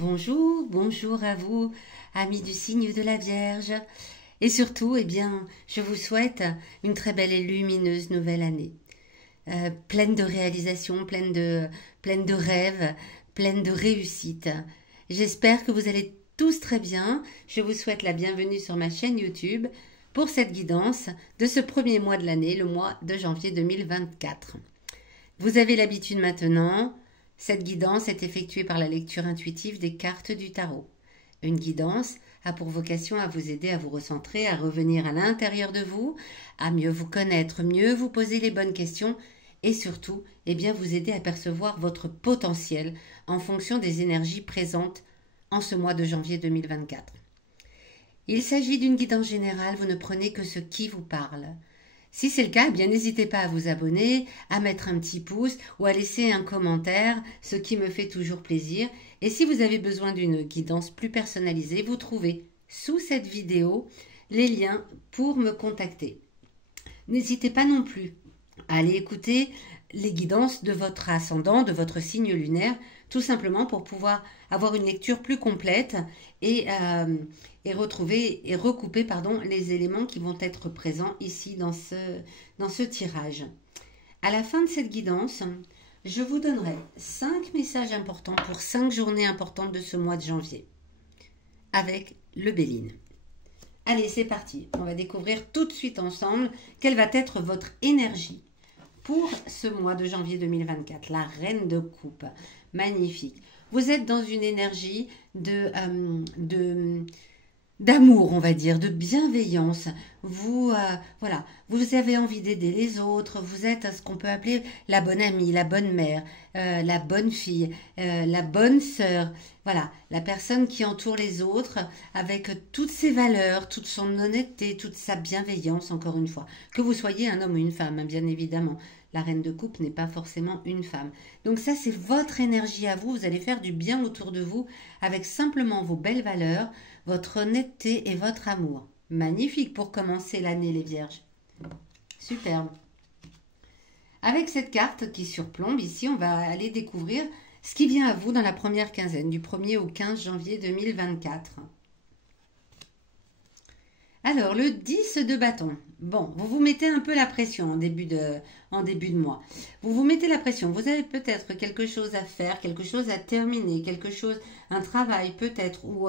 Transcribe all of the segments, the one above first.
bonjour, bonjour à vous, amis du signe de la Vierge. Et surtout, eh bien, je vous souhaite une très belle et lumineuse nouvelle année. Pleine de réalisations, pleine de rêves, pleine de réussites. J'espère que vous allez tous très bien. Je vous souhaite la bienvenue sur ma chaîne YouTube pour cette guidance de ce premier mois de l'année, le mois de janvier 2024. Vous avez l'habitude maintenant, cette guidance est effectuée par la lecture intuitive des cartes du tarot. Une guidance a pour vocation à vous aider à vous recentrer, à revenir à l'intérieur de vous, à mieux vous connaître, mieux vous poser les bonnes questions et surtout, eh bien, vous aider à percevoir votre potentiel en fonction des énergies présentes en ce mois de janvier 2024. Il s'agit d'une guidance générale, vous ne prenez que ce qui vous parle. Si c'est le cas, eh bien n'hésitez pas à vous abonner, à mettre un petit pouce ou à laisser un commentaire, ce qui me fait toujours plaisir. Et si vous avez besoin d'une guidance plus personnalisée, vous trouvez sous cette vidéo les liens pour me contacter. N'hésitez pas non plus à aller écouter les guidances de votre ascendant, de votre signe lunaire, tout simplement pour pouvoir avoir une lecture plus complète et retrouver et recouper les éléments qui vont être présents ici dans ce tirage. À la fin de cette guidance, je vous donnerai 5 messages importants pour 5 journées importantes de ce mois de janvier avec le Béline. Allez, c'est parti. On va découvrir tout de suite ensemble quelle va être votre énergie pour ce mois de janvier 2024. La reine de coupe. Magnifique. Vous êtes dans une énergie d'amour, on va dire, de bienveillance. Vous avez envie d'aider les autres. Vous êtes ce qu'on peut appeler la bonne amie, la bonne mère, la bonne fille, la bonne sœur. Voilà, la personne qui entoure les autres avec toutes ses valeurs, toute son honnêteté, toute sa bienveillance, encore une fois. Que vous soyez un homme ou une femme, hein, bien évidemment. La reine de coupe n'est pas forcément une femme. Donc ça, c'est votre énergie à vous. Vous allez faire du bien autour de vous avec simplement vos belles valeurs, votre honnêteté et votre amour. Magnifique pour commencer l'année, les vierges. Superbe. Avec cette carte qui surplombe, ici, on va aller découvrir ce qui vient à vous dans la première quinzaine, du 1er au 15 janvier 2024. Alors, le 10 de bâton. Bon, vous vous mettez un peu la pression en début de mois. Vous vous mettez la pression. Vous avez peut-être quelque chose à faire, quelque chose à terminer, un travail peut-être ou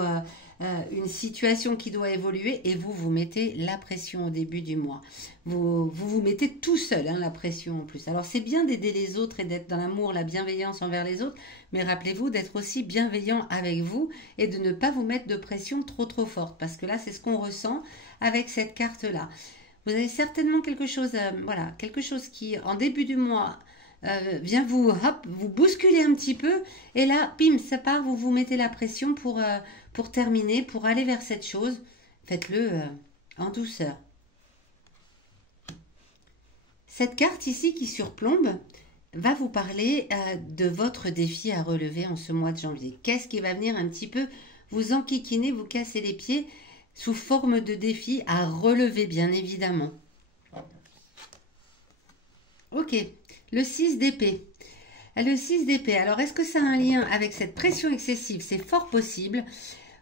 une situation qui doit évoluer et vous vous mettez la pression au début du mois. Vous mettez tout seul la pression en plus. Alors, c'est bien d'aider les autres et d'être dans l'amour, la bienveillance envers les autres, mais rappelez-vous d'être aussi bienveillant avec vous et de ne pas vous mettre de pression trop forte parce que là, c'est ce qu'on ressent avec cette carte-là. Vous avez certainement quelque chose qui, en début du mois, vient vous bousculer un petit peu. Et là, bim, ça part, vous vous mettez la pression pour terminer, pour aller vers cette chose. Faites-le en douceur. Cette carte ici qui surplombe va vous parler de votre défi à relever en ce mois de janvier. Qu'est-ce qui va venir un petit peu vous enquiquiner, vous casser les pieds sous forme de défi à relever, bien évidemment. Ok, le 6 d'épée. Le 6 d'épée, alors est-ce que ça a un lien avec cette pression excessive? C'est fort possible.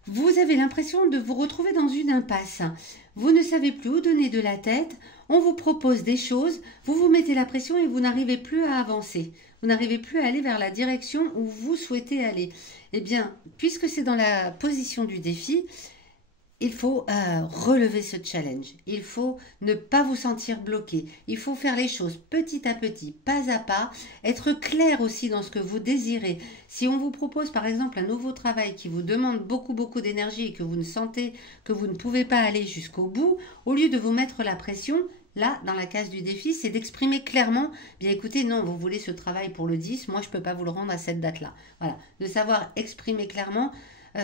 Vous avez l'impression de vous retrouver dans une impasse. Vous ne savez plus où donner de la tête. On vous propose des choses, vous vous mettez la pression et vous n'arrivez plus à avancer. Vous n'arrivez plus à aller vers la direction où vous souhaitez aller. Eh bien, puisque c'est dans la position du défi, il faut relever ce challenge. Il faut ne pas vous sentir bloqué. Il faut faire les choses petit à petit, pas à pas. Être clair aussi dans ce que vous désirez. Si on vous propose par exemple un nouveau travail qui vous demande beaucoup d'énergie et que vous ne sentez que vous ne pouvez pas aller jusqu'au bout, au lieu de vous mettre la pression, là, dans la case du défi, c'est d'exprimer clairement, bien écoutez, non, vous voulez ce travail pour le 10, moi je ne peux pas vous le rendre à cette date-là. Voilà, de savoir exprimer clairement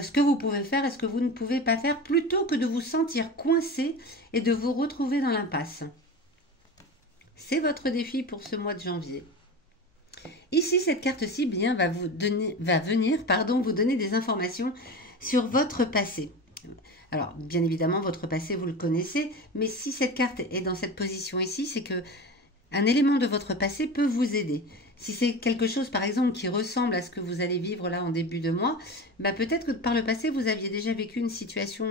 ce que vous pouvez faire et ce que vous ne pouvez pas faire, plutôt que de vous sentir coincé et de vous retrouver dans l'impasse. C'est votre défi pour ce mois de janvier. Ici, cette carte-ci va venir vous donner des informations sur votre passé. Alors, bien évidemment, votre passé, vous le connaissez, mais si cette carte est dans cette position ici, c'est que un élément de votre passé peut vous aider. Si c'est quelque chose, par exemple, qui ressemble à ce que vous allez vivre là en début de mois, bah peut-être que par le passé, vous aviez déjà vécu une situation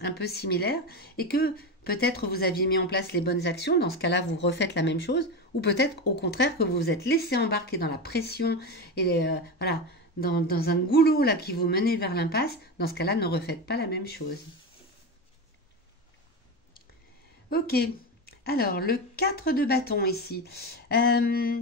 un peu similaire et que peut-être vous aviez mis en place les bonnes actions. Dans ce cas-là, vous refaites la même chose. Ou peut-être au contraire que vous vous êtes laissé embarquer dans la pression et voilà, dans un goulot là qui vous menait vers l'impasse. Dans ce cas-là, ne refaites pas la même chose. Ok. Alors, le 4 de bâton ici. Euh,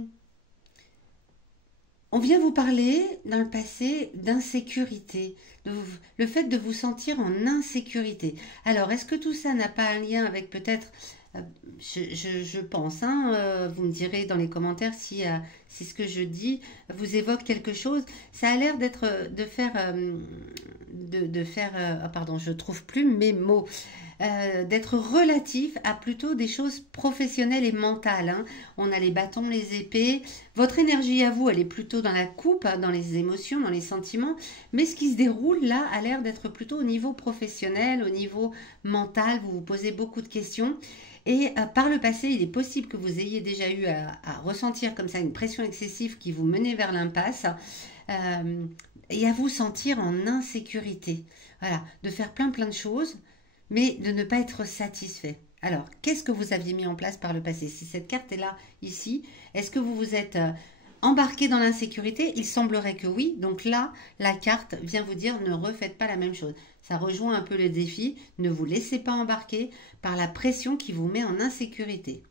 On vient vous parler dans le passé d'insécurité, le fait de vous sentir en insécurité. Alors, est-ce que tout ça n'a pas un lien avec peut-être, euh, je pense, hein, vous me direz dans les commentaires si ce que je dis vous évoque quelque chose. Ça a l'air de faire, ah, pardon, je trouve plus mes mots. D'être relatif à plutôt des choses professionnelles et mentales, hein. On a les bâtons, les épées. Votre énergie à vous, elle est plutôt dans la coupe, hein, dans les émotions, dans les sentiments. Mais ce qui se déroule là a l'air d'être plutôt au niveau professionnel, au niveau mental. Vous vous posez beaucoup de questions. Et par le passé, il est possible que vous ayez déjà eu à ressentir comme ça une pression excessive qui vous menait vers l'impasse euh, et à vous sentir en insécurité. Voilà, de faire plein de choses mais de ne pas être satisfait. Alors, qu'est-ce que vous aviez mis en place par le passé? Si cette carte est là, ici, est-ce que vous vous êtes embarqué dans l'insécurité? Il semblerait que oui. Donc là, la carte vient vous dire ne refaites pas la même chose. Ça rejoint un peu le défi. Ne vous laissez pas embarquer par la pression qui vous met en insécurité.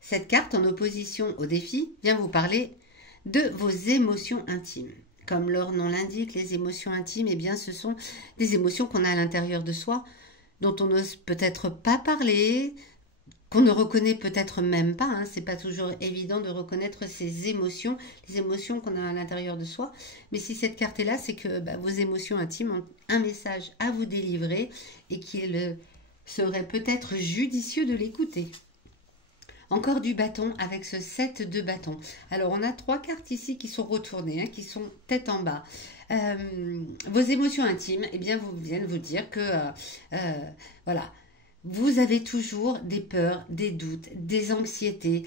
Cette carte, en opposition au défi, vient vous parler de vos émotions intimes. Comme leur nom l'indique, les émotions intimes, eh bien, ce sont des émotions qu'on a à l'intérieur de soi, dont on n'ose peut-être pas parler, qu'on ne reconnaît peut-être même pas. Hein. C'est pas toujours évident de reconnaître ces émotions, les émotions qu'on a à l'intérieur de soi. Mais si cette carte est là, c'est que vos émotions intimes ont un message à vous délivrer et qu'il serait peut-être judicieux de l'écouter. Encore du bâton avec ce 7 de bâton. Alors, on a trois cartes ici qui sont retournées, hein, qui sont tête en bas. Vos émotions intimes, eh bien, vous viennent vous dire que, voilà, vous avez toujours des peurs, des doutes, des anxiétés.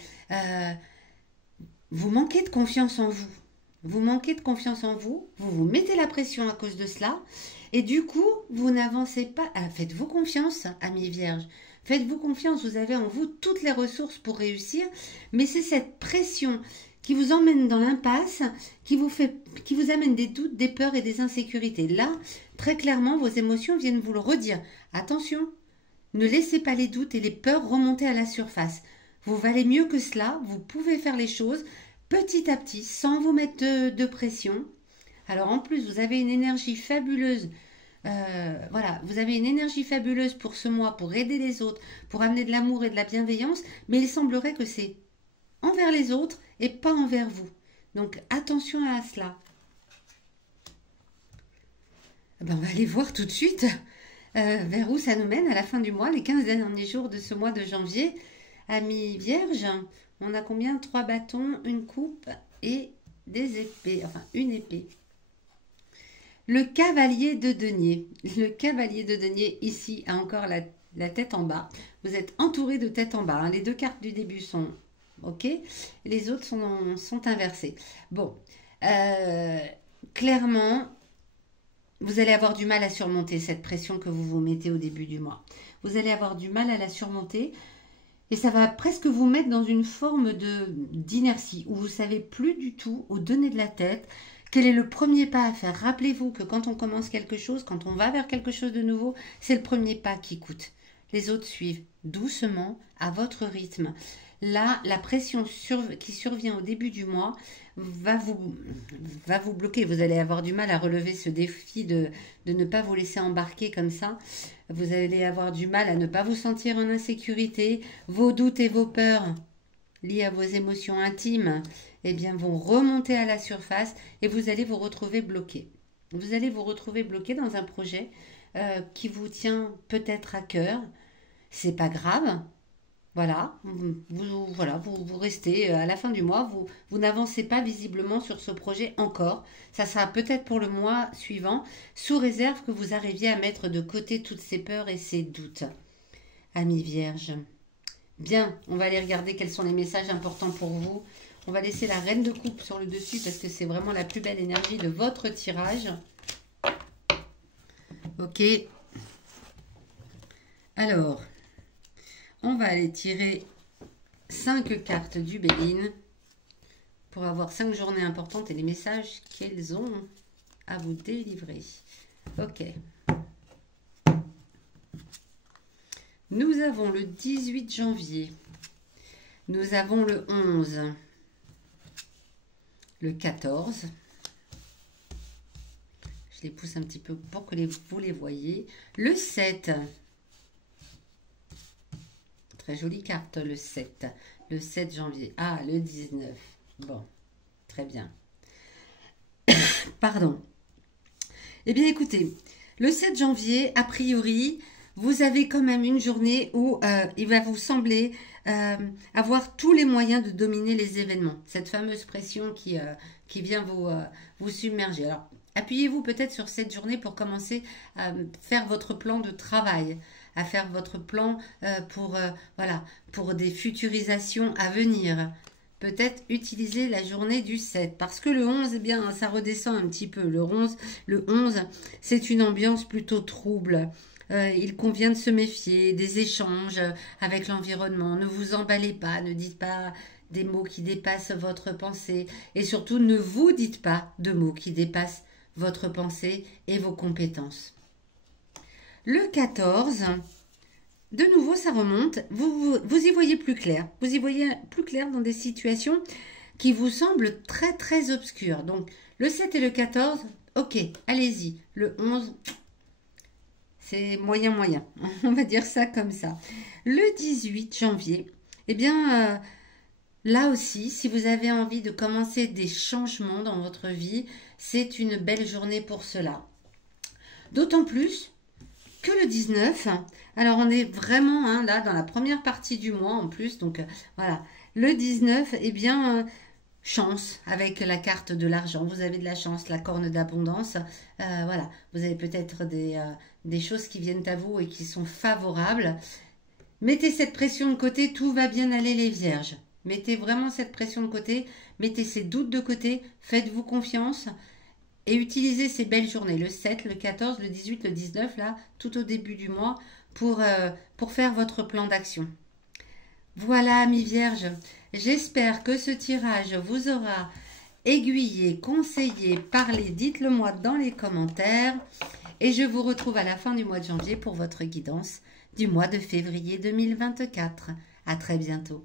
Vous manquez de confiance en vous. Vous manquez de confiance en vous. Vous vous mettez la pression à cause de cela. Et du coup, vous n'avancez pas. Ah, faites-vous confiance, amis vierges. Faites-vous confiance, vous avez en vous toutes les ressources pour réussir, mais c'est cette pression qui vous emmène dans l'impasse, qui vous amène des doutes, des peurs et des insécurités. Là, très clairement, vos émotions viennent vous le redire. Attention, ne laissez pas les doutes et les peurs remonter à la surface. Vous valez mieux que cela, vous pouvez faire les choses petit à petit, sans vous mettre de pression. Alors en plus, vous avez une énergie fabuleuse. Voilà, vous avez une énergie fabuleuse pour ce mois, pour aider les autres, pour amener de l'amour et de la bienveillance, mais il semblerait que c'est envers les autres et pas envers vous. Donc attention à cela. On va aller voir tout de suite vers où ça nous mène à la fin du mois, les 15 derniers jours de ce mois de janvier. Amis vierges, on a combien? 3 bâtons, une coupe et des épées, enfin une épée. Le cavalier de denier. Le cavalier de denier, ici, a encore la tête en bas. Vous êtes entouré de tête en bas. Hein. Les deux cartes du début sont OK. Les autres sont inversées. Bon. Clairement, vous allez avoir du mal à surmonter cette pression que vous vous mettez au début du mois. Vous allez avoir du mal à la surmonter. Et ça va presque vous mettre dans une forme d'inertie où vous ne savez plus du tout où donner de la tête. Quel est le premier pas à faire? Rappelez-vous que quand on commence quelque chose, quand on va vers quelque chose de nouveau, c'est le premier pas qui coûte. Les autres suivent doucement, à votre rythme. Là, la pression qui survient au début du mois va vous bloquer. Vous allez avoir du mal à relever ce défi de ne pas vous laisser embarquer comme ça. Vous allez avoir du mal à ne pas vous sentir en insécurité. Vos doutes et vos peurs liés à vos émotions intimes, eh bien, vont remonter à la surface et vous allez vous retrouver bloqué. Vous allez vous retrouver bloqué dans un projet qui vous tient peut-être à cœur. C'est pas grave. Voilà, vous restez à la fin du mois, vous n'avancez pas visiblement sur ce projet encore. Ça sera peut-être pour le mois suivant, sous réserve que vous arriviez à mettre de côté toutes ces peurs et ces doutes. Amis vierges. Bien, on va aller regarder quels sont les messages importants pour vous. On va laisser la reine de coupe sur le dessus parce que c'est vraiment la plus belle énergie de votre tirage. Ok. Alors, on va aller tirer 5 cartes du Béline pour avoir 5 journées importantes et les messages qu'elles ont à vous délivrer. Ok. Nous avons le 18 janvier. Nous avons le 11. Le 14. Je les pousse un petit peu pour que vous les voyez. Le 7. Très jolie carte, le 7. Le 7 janvier. Ah, le 19. Bon, très bien. Pardon. Eh bien, écoutez, le 7 janvier, a priori, vous avez quand même une journée où il va vous sembler avoir tous les moyens de dominer les événements. Cette fameuse pression qui vient vous submerger. Alors, appuyez-vous peut-être sur cette journée pour commencer à faire votre plan de travail, à faire votre plan pour des futurisations à venir. Peut-être utiliser la journée du 7 parce que le 11, eh bien, ça redescend un petit peu. Le 11, c'est une ambiance plutôt trouble. Il convient de se méfier des échanges avec l'environnement. Ne vous emballez pas, ne dites pas des mots qui dépassent votre pensée. Et surtout, ne vous dites pas de mots qui dépassent votre pensée et vos compétences. Le 14, de nouveau, ça remonte. Vous y voyez plus clair. Vous y voyez plus clair dans des situations qui vous semblent très, très obscures. Donc, le 7 et le 14, ok, allez-y. Le 11... c'est moyen. On va dire ça comme ça. Le 18 janvier, eh bien, là aussi, si vous avez envie de commencer des changements dans votre vie, c'est une belle journée pour cela. D'autant plus que le 19, alors on est vraiment là dans la première partie du mois en plus. Donc voilà, le 19, eh bien... chance avec la carte de l'argent. Vous avez de la chance, la corne d'abondance. Voilà, vous avez peut-être des choses qui viennent à vous et qui sont favorables. Mettez cette pression de côté, tout va bien aller les vierges. Mettez vraiment cette pression de côté, mettez ces doutes de côté, faites-vous confiance et utilisez ces belles journées, le 7, le 14, le 18, le 19, là, tout au début du mois, pour faire votre plan d'action. Voilà, amis vierges, j'espère que ce tirage vous aura aiguillé, conseillé, parlé. Dites-le moi dans les commentaires. Et je vous retrouve à la fin du mois de janvier pour votre guidance du mois de février 2024. À très bientôt.